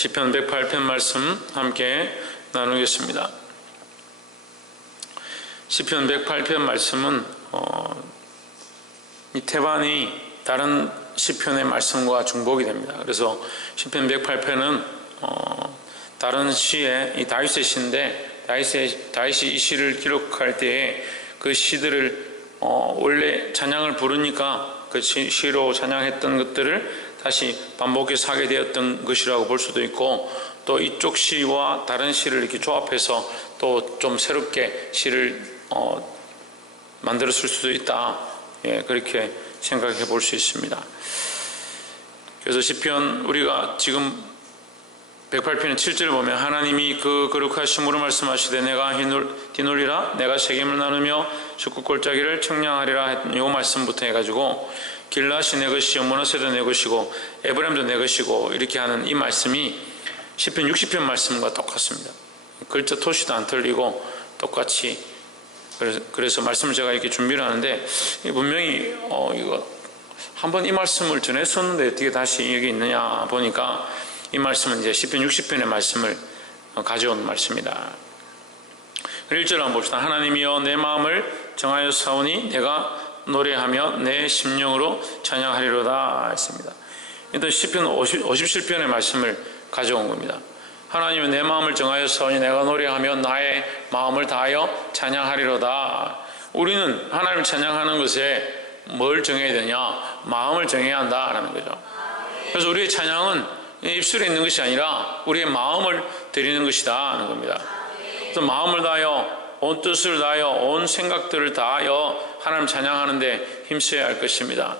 시편 108편 말씀 함께 나누겠습니다. 시편 108편 말씀은 이 태반이 다른 시편의 말씀과 중복이 됩니다. 그래서 시편 108편은 다른 시의 이 다윗의 시인데 다윗이 이 시를 기록할 때에 그 시들을 원래 찬양을 부르니까 그 시로 찬양했던 것들을 다시 반복해서 하게 되었던 것이라고 볼 수도 있고, 또 이쪽 시와 다른 시를 이렇게 조합해서 또 좀 새롭게 시를 만들었을 수도 있다. 그렇게 생각해 볼 수 있습니다. 그래서 시편 우리가 지금 108편의 7절을 보면 하나님이 그 거룩하심으로 말씀하시되 내가 뒤놀리라 내가 책임을 나누며 죽고 골짜기를 청량하리라 이 말씀부터 해가지고 길앗이 내 것이요 므낫세도 내 것이고 에브라임도 내 것이고 이렇게 하는 이 말씀이 시편 60편 말씀과 똑같습니다. 글자 토시도 안 틀리고 똑같이, 그래서 말씀을 제가 이렇게 준비를 하는데 분명히 이거 한번 이 말씀을 전했었는데 어떻게 다시 여기 있느냐 보니까 이 말씀은 이제 시편 60편의 말씀을 가져온 말씀이다. 1절 한번 봅시다. 하나님이여 내 마음을 정하여 사오니 내가 노래하며 내 심령으로 찬양하리로다 했습니다. 일단 시편 57편의 말씀을 가져온 겁니다. 하나님이 내 마음을 정하여 사오니 내가 노래하며 나의 마음을 다하여 찬양하리로다. 우리는 하나님을 찬양하는 것에 뭘 정해야 되냐? 마음을 정해야 한다라는 거죠. 그래서 우리의 찬양은 입술에 있는 것이 아니라 우리의 마음을 드리는 것이다 하는 겁니다. 그래서 마음을 다하여 온 뜻을 다하여 온 생각들을 다하여 하나님 찬양하는데 힘써야 할 것입니다.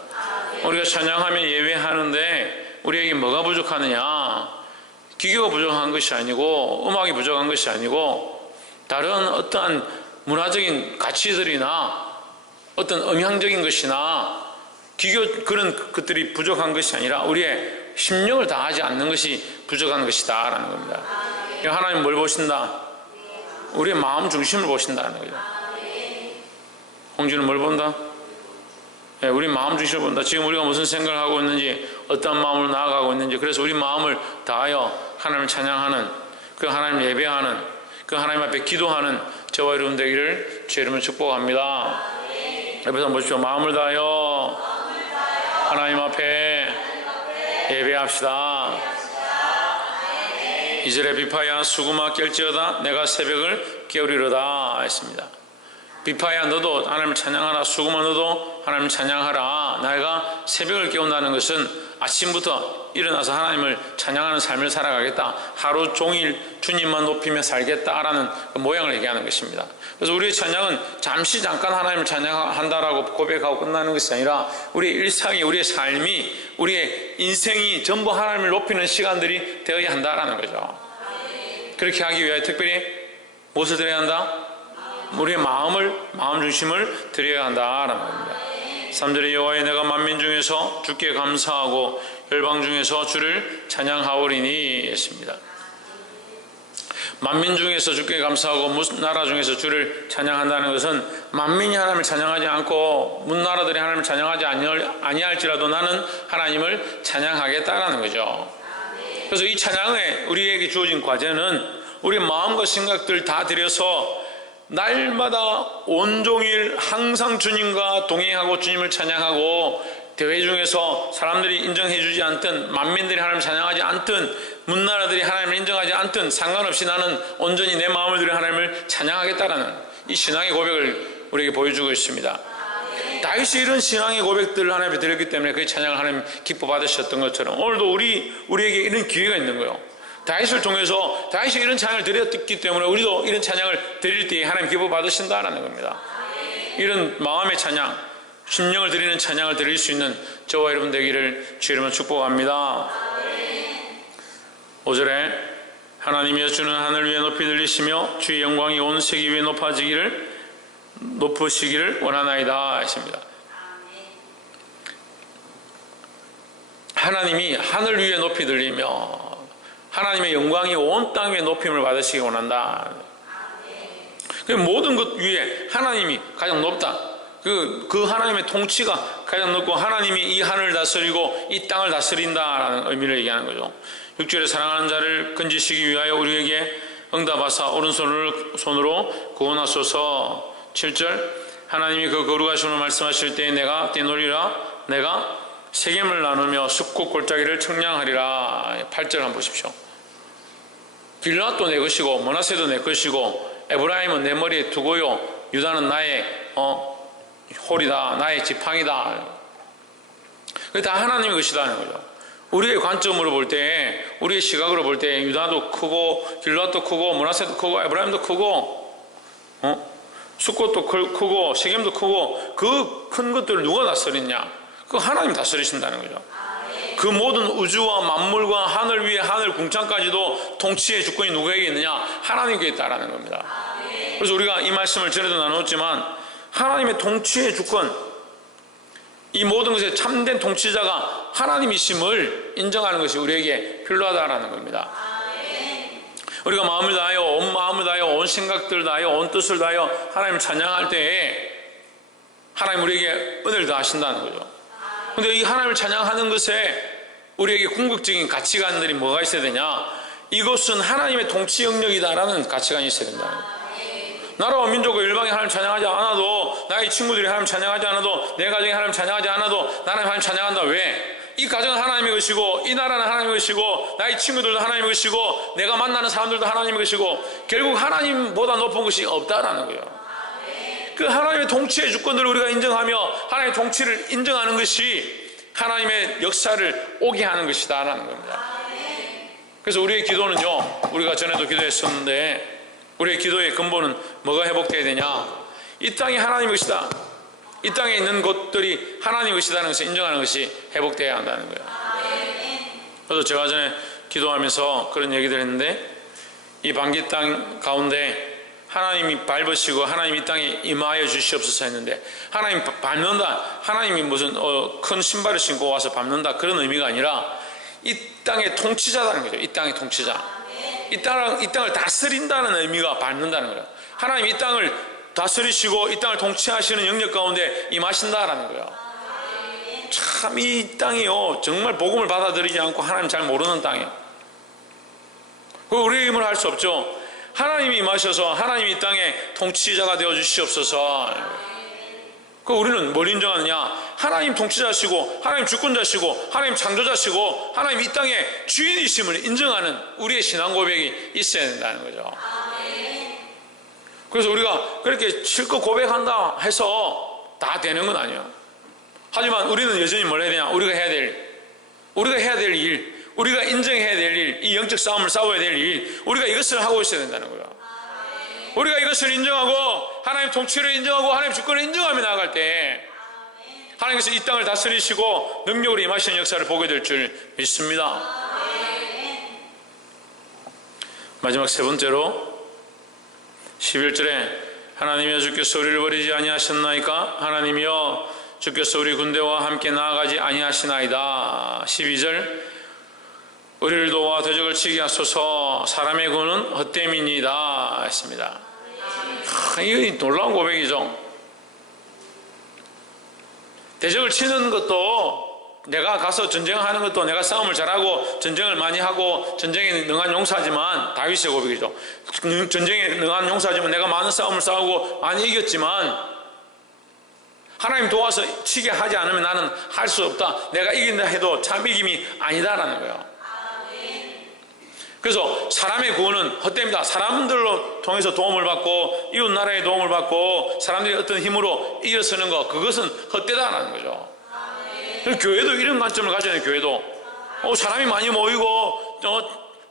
우리가 찬양하며 예배하는데 우리에게 뭐가 부족하느냐? 기교가 부족한 것이 아니고 음악이 부족한 것이 아니고 다른 어떠한 문화적인 가치들이나 어떤 음향적인 것이나 기교 그런 것들이 부족한 것이 아니라 우리의 심령을 다하지 않는 것이 부족한 것이다 라는 겁니다. 하나님 뭘 보신다? 우리의 마음 중심을 보신다는 거죠. 홍주는 뭘 본다? 우리 마음 중심을 본다. 지금 우리가 무슨 생각을 하고 있는지, 어떤 마음으로 나아가고 있는지, 그래서 우리 마음을 다하여 하나님을 찬양하는, 그 하나님을 예배하는, 그 하나님 앞에 기도하는 저와 여러분 되기를 주의 이름으로 축복합니다. 옆에서 한번 보십시오. 마음을 다하여 하나님 앞에 예배합시다. 2절에 비파야 수구마 깰지어다 내가 새벽을 깨우리로다 했습니다. 비파야 너도 하나님을 찬양하라. 수구마 너도 하나님을 찬양하라. 내가 새벽을 깨운다는 것은 아침부터 일어나서 하나님을 찬양하는 삶을 살아가겠다, 하루 종일 주님만 높이며 살겠다라는 그 모양을 얘기하는 것입니다. 그래서 우리의 찬양은 잠깐 하나님을 찬양한다라고 고백하고 끝나는 것이 아니라 우리의 일상이, 우리의 삶이, 우리의 인생이 전부 하나님을 높이는 시간들이 되어야 한다라는 거죠. 그렇게 하기 위하여 특별히 무엇을 드려야 한다? 우리의 마음 중심을 드려야 한다라는 겁니다. 3절에 여호와여 내가 만민 중에서 주께 감사하고 열방 중에서 주를 찬양하오리니 했습니다. 만민 중에서 주께 감사하고 문나라 중에서 주를 찬양한다는 것은 만민이 하나님을 찬양하지 않고 문나라들이 하나님을 찬양하지 아니할지라도 나는 하나님을 찬양하겠다라는 거죠. 그래서 이 찬양에 우리에게 주어진 과제는 우리 마음과 생각들 다 들여서 날마다 온종일 항상 주님과 동행하고 주님을 찬양하고, 대회 중에서 사람들이 인정해주지 않든 만민들이 하나님을 찬양하지 않든 문나라들이 하나님을 인정하지 않든 상관없이 나는 온전히 내 마음을 들여 하나님을 찬양하겠다라는 이 신앙의 고백을 우리에게 보여주고 있습니다. 다윗이 이런 신앙의 고백들을 하나님께 드렸기 때문에 그 찬양을 하나님 기뻐 받으셨던 것처럼 오늘도 우리에게 이런 기회가 있는 거예요. 다윗을 통해서 다윗이 이런 찬양을 드렸기 때문에 우리도 이런 찬양을 드릴 때 하나님 기뻐 받으신다라는 겁니다. 이런 마음의 찬양, 심령을 드리는 찬양을 드릴 수 있는 저와 여러분 되기를 주의 이름으로 축복합니다. 5절에 하나님이여 주는 하늘 위에 높이 들리시며 주의 영광이 온 세계 위에 높으시기를 원하나이다 하십니다. 하나님이 하늘 위에 높이 들리며 하나님의 영광이 온 땅 위에 높임을 받으시기 원한다. 그 모든 것 위에 하나님이 가장 높다. 그 하나님의 통치가 가장 높고 하나님이 이 하늘을 다스리고 이 땅을 다스린다라는 의미를 얘기하는 거죠. 6절에 사랑하는 자를 건지시기 위하여 우리에게 응답하사 오른손으로 구원하소서. 7절 하나님이 그 거룩하심을 말씀하실 때에 내가 뛰놀리라 내가 세겜을 나누며 숫국 골짜기를 청량하리라. 8절 한번 보십시오. 길앗도 내 것이고 므낫세도 내 것이고 에브라임은 내 머리에 두고요 유다는 나의 홀이다 나의 지팡이다. 그게 다 하나님의 것이라는 거죠. 우리의 관점으로 볼 때, 우리의 시각으로 볼 때 유다도 크고 길앗도 크고 므낫세도 크고 에브라임도 크고 숫곳도 크고 세겜도 크고 그 큰 것들을 누가 다스리냐? 그 하나님 다스리신다는 거죠. 그 모든 우주와 만물과 하늘 위에 하늘 궁창까지도 통치의 주권이 누구에게 있느냐? 하나님께 있다라는 겁니다. 그래서 우리가 이 말씀을 전에도 나눴지만 하나님의 통치의 주권, 이 모든 것의 참된 통치자가 하나님이심을 인정하는 것이 우리에게 필요하다라는 겁니다. 우리가 마음을 다하여 온 마음을 다하여 온 생각들을 다하여 온 뜻을 다하여 하나님을 찬양할 때에 하나님 우리에게 은혜를 더하신다는 거죠. 그런데 이 하나님을 찬양하는 것에 우리에게 궁극적인 가치관들이 뭐가 있어야 되냐? 이것은 하나님의 통치 영역이다라는 가치관이 있어야 된다는 거예요. 나라와 민족과 일방이 하나님 찬양하지 않아도, 나의 친구들이 하나님 찬양하지 않아도, 내 가정이 하나님 찬양하지 않아도 나는 하나님 찬양한다. 왜? 이 가정은 하나님의 것이고, 이 나라는 하나님의 것이고, 나의 친구들도 하나님의 것이고, 내가 만나는 사람들도 하나님의 것이고, 결국 하나님보다 높은 것이 없다라는 거예요. 그 하나님의 통치의 주권들을 우리가 인정하며 하나님의 통치를 인정하는 것이 하나님의 역사를 오게 하는 것이다라는 겁니다. 그래서 우리의 기도는요, 우리가 전에도 기도했었는데, 우리의 기도의 근본은 뭐가 회복되어야 되냐? 이 땅이 하나님의 것이다, 이 땅에 있는 것들이 하나님의 것이라는 것을 인정하는 것이 회복되어야 한다는 거예요. 그래서 제가 전에 기도하면서 그런 얘기를 했는데, 이 반기 땅 가운데 하나님이 밟으시고 하나님 이 땅에 임하여 주시옵소서 했는데, 하나님 밟는다, 하나님이 무슨 큰 신발을 신고 와서 밟는다, 그런 의미가 아니라 이 땅의 통치자라는 거죠. 이 땅의 통치자, 이 땅을 다스린다는 의미가 밟는다는 거예요. 하나님 이 땅을 다스리시고 이 땅을 통치하시는 영역 가운데 임하신다라는 거예요. 참 이 땅이요, 정말 복음을 받아들이지 않고 하나님 잘 모르는 땅이에요. 그거 우리의 힘으로 할 수 없죠. 하나님이 임하셔서 하나님 이 땅에 통치자가 되어 주시옵소서. 그 우리는 뭘 인정하느냐? 하나님 통치자시고 하나님 주권자시고 하나님 창조자시고 하나님 이 땅의 주인이심을 인정하는 우리의 신앙 고백이 있어야 된다는 거죠. 그래서 우리가 그렇게 실컷 고백한다 해서 다 되는 건 아니에요. 하지만 우리는 여전히 뭘 해야 되냐? 우리가 해야 될 일, 우리가 인정해야 될 일, 이 영적 싸움을 싸워야 될 일, 우리가 이것을 하고 있어야 된다는 거예요. 우리가 이것을 인정하고 하나님 통치를 인정하고 하나님 주권을 인정하며 나아갈 때 하나님께서 이 땅을 다스리시고 능력으로 임하시는 역사를 보게 될 줄 믿습니다. 마지막 세 번째로 11절에 하나님이여 주께서 우리를 버리지 아니하셨나이까? 하나님이여 주께서 우리 군대와 함께 나아가지 아니하시나이다. 12절 우리를 도와 대적을 치게 하소서. 사람의 구는 헛됨이니이다 했습니다. 이게 놀라운 고백이죠. 대적을 치는 것도, 내가 가서 전쟁하는 것도, 내가 싸움을 잘하고 전쟁을 많이 하고 전쟁에 능한 용사지만, 다윗의 고백이죠. 전쟁에 능한 용사지만 내가 많은 싸움을 싸우고 많이 이겼지만 하나님 도와서 치게 하지 않으면 나는 할 수 없다, 내가 이긴다 해도 참 이김이 아니다라는 거예요. 그래서 사람의 구원은 헛됩니다. 사람들로 통해서 도움을 받고 이웃 나라의 도움을 받고 사람들이 어떤 힘으로 일어서는 것, 그것은 헛되다라는 거죠. 교회도 이런 관점을 가져야 돼요. 교회도 사람이 많이 모이고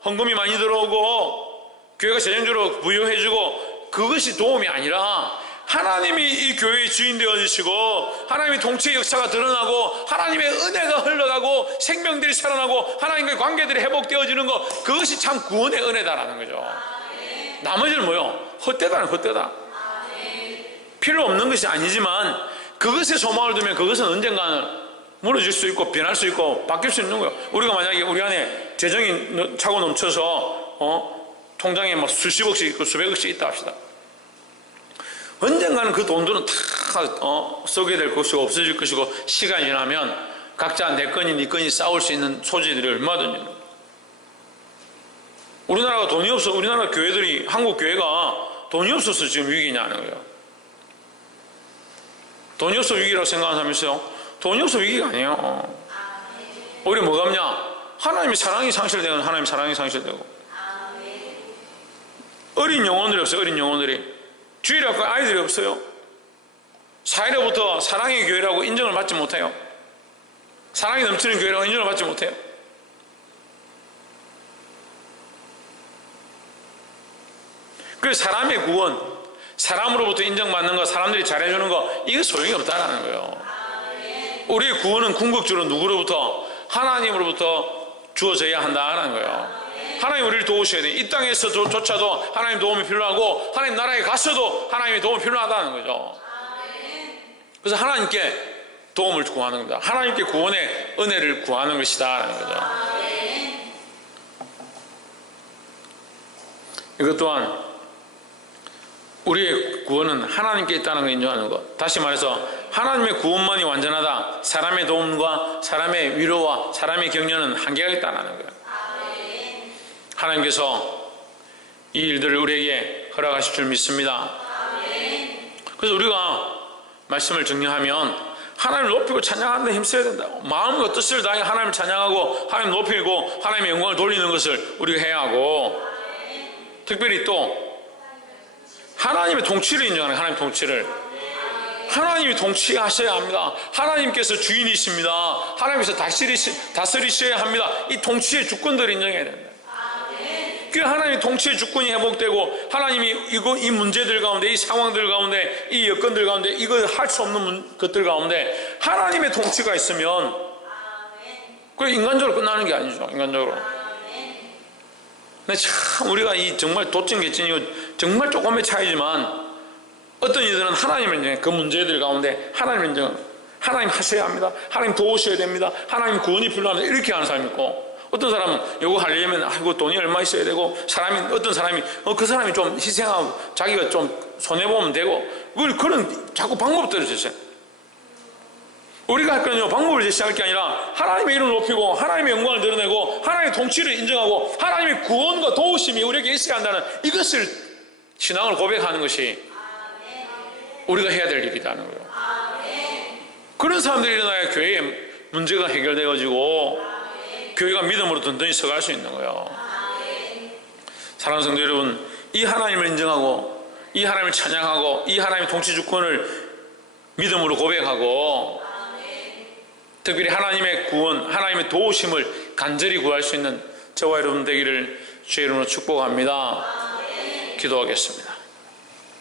헌금이 많이 들어오고 교회가 재정적으로 부유해지고 그것이 도움이 아니라 하나님이 이 교회의 주인 되어주시고 하나님의 통치의 역사가 드러나고 하나님의 은혜가 흘러가고 생명들이 살아나고 하나님과의 관계들이 회복되어지는 것, 그것이 참 구원의 은혜다라는 거죠. 나머지는 뭐요? 헛되다는 헛되다. 필요 없는 것이 아니지만 그것에 소망을 두면 그것은 언젠가는 무너질 수 있고 변할 수 있고 바뀔 수 있는 거예요. 우리가 만약에 우리 안에 재정이 차고 넘쳐서 통장에 막 수십억씩 있고 수백억씩 있다 합시다. 언젠가는 그 돈들은 다 쏘게 될 것이고 없어질 것이고 시간이 지나면 각자 내 건이 네 건이 싸울 수 있는 소지들이 얼마든지. 우리나라가 돈이 없어, 우리나라 교회들이, 한국 교회가 돈이 없어서 지금 위기냐는 거예요. 돈이 없어 위기라고 생각하는 사람이 있어요? 돈이 없어 위기가 아니에요. 오히려 뭐가 없냐? 하나님의 사랑이 상실되고, 하나님의 사랑이 상실되고. 어린 영혼들이 없어요. 어린 영혼들이. 주일학교 아이들이 없어요. 4일에부터 사랑의 교회라고 인정을 받지 못해요. 사랑이 넘치는 교회라고 인정을 받지 못해요. 그래서 사람의 구원, 사람으로부터 인정받는 거, 사람들이 잘해주는 거, 이거 소용이 없다는 거예요. 우리의 구원은 궁극적으로 누구로부터? 하나님으로부터 주어져야 한다는 거예요. 하나님 우리를 도우셔야 돼요. 이 땅에서조차도 하나님 도움이 필요하고, 하나님 나라에 갔어도 하나님의 도움이 필요하다는 거죠. 그래서 하나님께 도움을 구하는 겁니다. 하나님께 구원의 은혜를 구하는 것이다라는 거죠. 이것 또한 우리의 구원은 하나님께 있다는 걸 인정하는 것. 다시 말해서 하나님의 구원만이 완전하다. 사람의 도움과 사람의 위로와 사람의 격려는 한계가 있다는 거예요. 하나님께서 이 일들을 우리에게 허락하실 줄 믿습니다. 그래서 우리가 말씀을 정리하면 하나님을 높이고 찬양하는 데 힘써야 된다. 마음과 뜻을 다해 하나님을 찬양하고 하나님 높이고 하나님의 영광을 돌리는 것을 우리가 해야 하고, 특별히 또 하나님의 통치를 인정하는, 하나님의 통치를, 하나님이 통치하셔야 합니다. 하나님께서 주인이십니다. 하나님께서 다스리셔야 합니다. 이 통치의 주권들을 인정해야 된다. 그 하나님의 통치의 주권이 회복되고, 하나님이 이 문제들 가운데, 이 상황들 가운데, 이 여건들 가운데, 이거 할 수 없는 것들 가운데 하나님의 통치가 있으면, 그래 인간적으로 끝나는 게 아니죠. 인간적으로. 근데 참 우리가 이 정말 도찐개찐이고 정말 조금의 차이지만, 어떤 이들은 하나님을 인정해. 그 문제들 가운데 하나님을 인정, 하나님 하셔야 합니다. 하나님 도우셔야 됩니다. 하나님 구원이 필요합니다. 이렇게 하는 사람이 있고, 어떤 사람은 이거 하려면 아이고 돈이 얼마 있어야 되고, 어떤 사람이 그 사람이 좀 희생하고 자기가 좀 손해보면 되고, 그런 자꾸 방법들을 제시해. 우리가 할 거는요, 방법을 제시할 게 아니라 하나님의 이름을 높이고 하나님의 영광을 드러내고 하나님의 통치를 인정하고 하나님의 구원과 도우심이 우리에게 있어야 한다는 이것을 신앙을 고백하는 것이 우리가 해야 될 일이라는 거예요. 그런 사람들이 일어나야 교회에 문제가 해결되어지고 교회가 믿음으로 든든히 서갈 수 있는 거예요. 사랑하는 성도 여러분, 이 하나님을 인정하고 이 하나님을 찬양하고 이 하나님의 통치 주권을 믿음으로 고백하고, 특별히 하나님의 구원, 하나님의 도우심을 간절히 구할 수 있는 저와 여러분 되기를 주의 이름으로 축복합니다. 기도하겠습니다.